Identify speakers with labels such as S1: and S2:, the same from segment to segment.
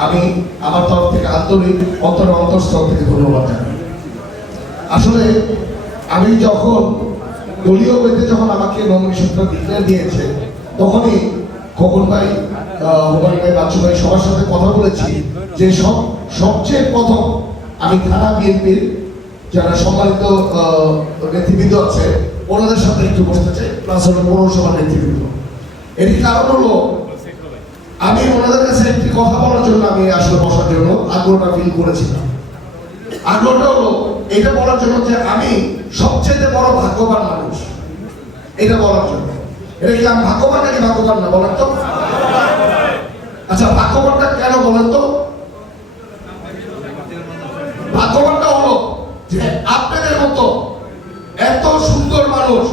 S1: আমি আমার তরফ থেকে আন্তরিক অন্তর অন্তঃস্থল থেকে ধন্যবাদ জানাই। আসলে আমি যখন দলীয় ওয়েতে যখন আমাকে নমিনেশনটা ডিক্লেয়ার দিয়েছে তখনই খোকন ভাই আহ, হুমায়ুন ভাই বাচ্চু ভাই সবার সাথে কথা বলেছি যে সব সবচেয়ে প্রথম আমি থানা বিএনপির যারা সম্মানিত নেতৃবৃন্দ আছে ওনাদের সাথে একটু বসতে চাই। প্লাস হলো পৌরসভার নেতৃবৃন্দ। এর কারণ হলো আমি ওনাদের কাছে একটি কথা বলার জন্য আমি আসলে বসার জন্য আগ্রহটা ফিল করেছিলাম। আগ্রহটা হলো, এটা বলার জন্য যে আমি সবচেয়ে বড় ভাগ্যবান মানুষ। এটা বলার জন্য। এটা কি আমি ভাগ্যবান নাকি ভাগ্যবান না, বলেন তো। আচ্ছা ভাগ্যবানটা কেন বলেন তো? ভাগ্যবানটা হলো যে আপনাদের মতো এত সুন্দর মানুষ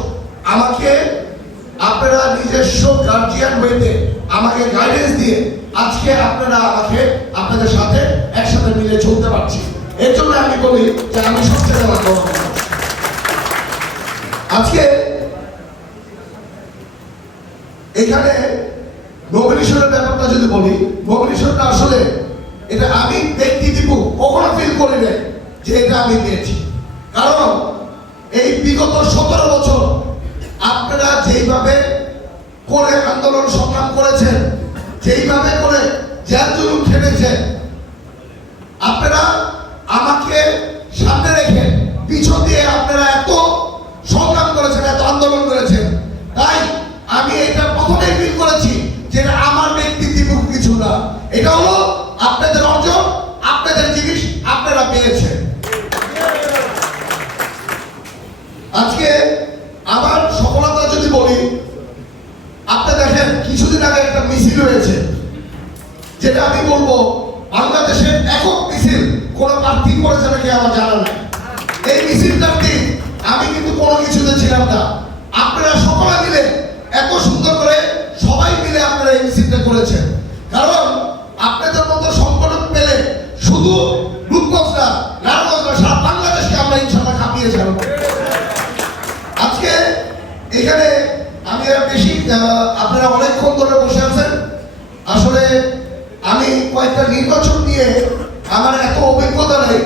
S1: আমাকে নিজস্ব গার্জিয়ান হইতে আমাকে গাইডেন্স দিয়ে আজকে আপনারা আমাকে আপনাদের সাথে একসাথে মিলে চলতে পারছি। এর জন্য আমি বলি যে আমি সবচেয়ে আজকে এখানে নমিনেশনের ব্যাপারটা যদি বলি নমিনেশনটা আসলে এটা আমি ব্যক্তি দিব, কখনো ফিল করি নাই যে এটা আমি পেয়েছি। কারণ এই বিগত সতেরো বছর আপনারা যেইভাবে করে আন্দোলন সংগ্রাম করেছেন, যেইভাবে করে জেল জুলুম খেটেছেন আপনারা আমাকে সামনে রেখে পিছন দিয়ে আপনারা এত সংগ্রাম করেছেন, এত আন্দোলন করেছেন। তাই আমি এটা প্রথমেই ফিল করেছি যে এটা আমার ব্যক্তিত্ব কিছু না। এটা হলো আপনাদের জিনিস আপনারা পেয়েছেন আজকে আমার সফলতা যদি বলি আপনি দেখেন কিছুদিন আগে একটা মিছিল হয়েছে, যেটা আমি বলব, বাংলাদেশের একক মিছিল, কোন প্রার্থী করেছে নাকি আমার জানা নাই। এই মিছিলটাতে আমি কিন্তু কোনো কিছুতে ছিলাম না। আপনারা সকলে মিলে এত সুন্দর করে সবাই মিলে আপনারা এই মিছিলটা করেছেন। কারণ আপনাদের মতো সংগঠন পেলে শুধু রূপগঞ্জ না নারায়ণগঞ্জ সারা বাংলাদেশকে আমরা ইনশাল্লাহ কাঁপিয়ে ছাড়বো। আজকে এখানে আমি বেশি আপনারা অনেকক্ষণ ধরে বসে আছেন। আসলে আমি কয়েকটা নির্বাচন নিয়ে আমার এত অভিজ্ঞতা নেই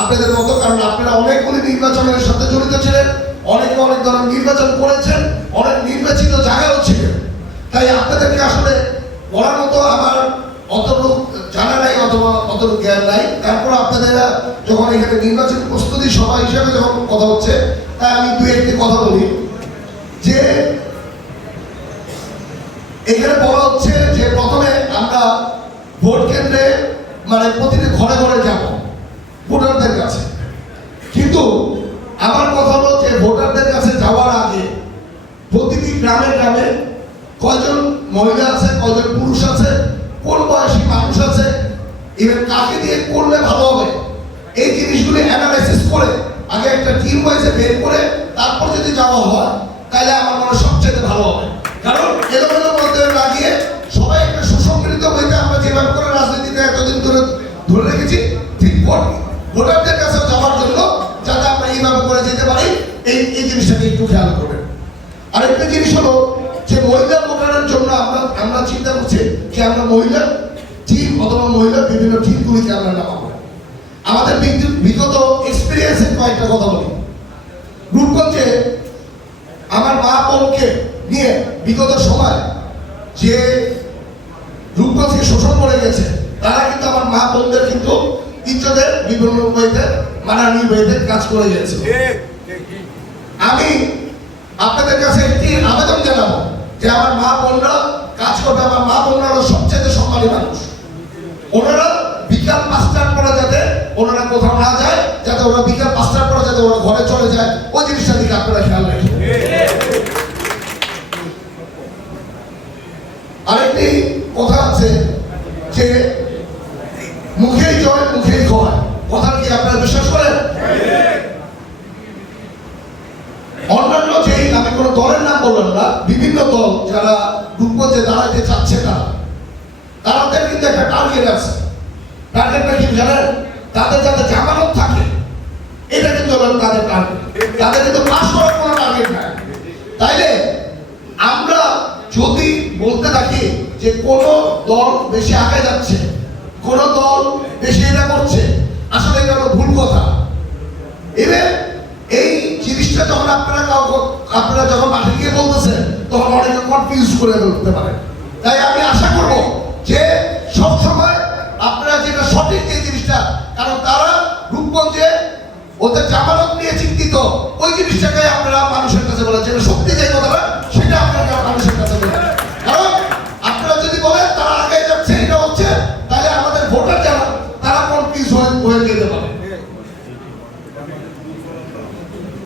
S1: আপনাদের মতো, কারণ আপনারা অনেকগুলি নির্বাচনের সাথে জড়িত ছিলেন, অনেকে অনেক ধরনের নির্বাচন করেছেন, অনেক নির্বাচিত জায়গাও ছিলেন। তাই আপনাদেরকে আসলে বলার মতো আমার অতটুকু জানা নাই অথবা অতটুকু জ্ঞান নাই। তারপর আপনাদের যখন এখানে নির্বাচন প্রস্তুতি সভা হিসেবে যখন কথা হচ্ছে তাই আমি দু একটি কথা বলি যে এখানে বলা হচ্ছে যে প্রথমে আমরা ভোট কেন্দ্রে মানে প্রতিটি ঘরে ঘরে যাব, ভোটারদের কাছে। কিন্তু আমার কথা হলো যে ভোটারদের কাছে যাওয়ার আগে প্রতিটি গ্রামে গ্রামে কয়জন মহিলা আছে, কয়জন পুরুষ আছে, কোন বয়সী মানুষ আছে ইভেন কাকে দিয়ে করলে ভালো হবে, এই জিনিসগুলি অ্যানালাইসিস করে আগে একটা টিম ওয়াইজে বের করে তারপর যদি যাওয়া হয়, তাহলে আমার ধরে রেখেছি, ঠিক ভোট ভোটারদের কাছে যাওয়ার জন্য যাতে আমরা এইভাবে করে যেতে পারি, এই এই জিনিসটাকে একটু খেয়াল করবেন। আরেকটা জিনিস হলো যে মহিলা ভোটারের জন্য আমরা আমরা চিন্তা করছি যে আমরা মহিলা টিম অথবা মহিলা বিভিন্ন টিমগুলিকে আমরা নামাবো আমাদের বিগ- বিগত এক্সপিরিয়েন্সের কয়েকটা কথা বলি। রূপগঞ্জে আমার মা বোনকে নিয়ে বিগত সময় যে রূপগঞ্জকে শোষণ করে গেছে তারা কিন্তু আমার মা বোনদের কিন্তু ইজ্জতের বিভিন্ন বইতে মানানি বইতে কাজ করে গেছে আমি আপনাদের কাছে একটি আবেদন জানাব যে আমার মা বোনরা কাজ করবে, আমার মা বোনরা সবচেয়ে সম্মানী মানুষ। ওনারা বিকাল পাঁচটার পরে যাতে ওনারা কোথাও না যায়, যাতে ওরা বিকাল পাঁচটার পরে যাতে ওরা ঘরে চলে যায়, ওই জিনিসটা দিকে আপনারা খেয়াল রাখবেন আরেকটি কথা আছে যে মুখেই জয় মুখেই খয় কথা কি আপনারা বিশ্বাস করেন অন্যান্য যেই, আমি কোনো দলের নাম বললাম না, বিভিন্ন দল যারা রূপগঞ্জে দাঁড়াতে চাচ্ছে না তাদের কিন্তু একটা টার্গেট আছে। টার্গেটটা কি জানেন তাদের যাতে জামানত থাকে, এটা কিন্তু তাদের টার্গেট তাদের কিন্তু পাস করার কোনো টার্গেট নাই। তাইলে আমরা যদি বলতে থাকি যে কোন দল বেশি আগে যাচ্ছে, কোন বেশি এটা করছে আসলে এটা ভুল কথা। এবার এই জিনিসটা যখন আপনারা কাউকে, আপনারা যখন মাঠে গিয়ে বলতেছেন, তখন অনেকে কনফিউজ করে ধরতে পারে। তাই আমি আশা করব যে সবসময় আপনারা যেটা সঠিক এই জিনিসটা, কারণ তারা রূপগঞ্জে ওদের জামানত নিয়ে চিন্তিত, ওই জিনিসটাকে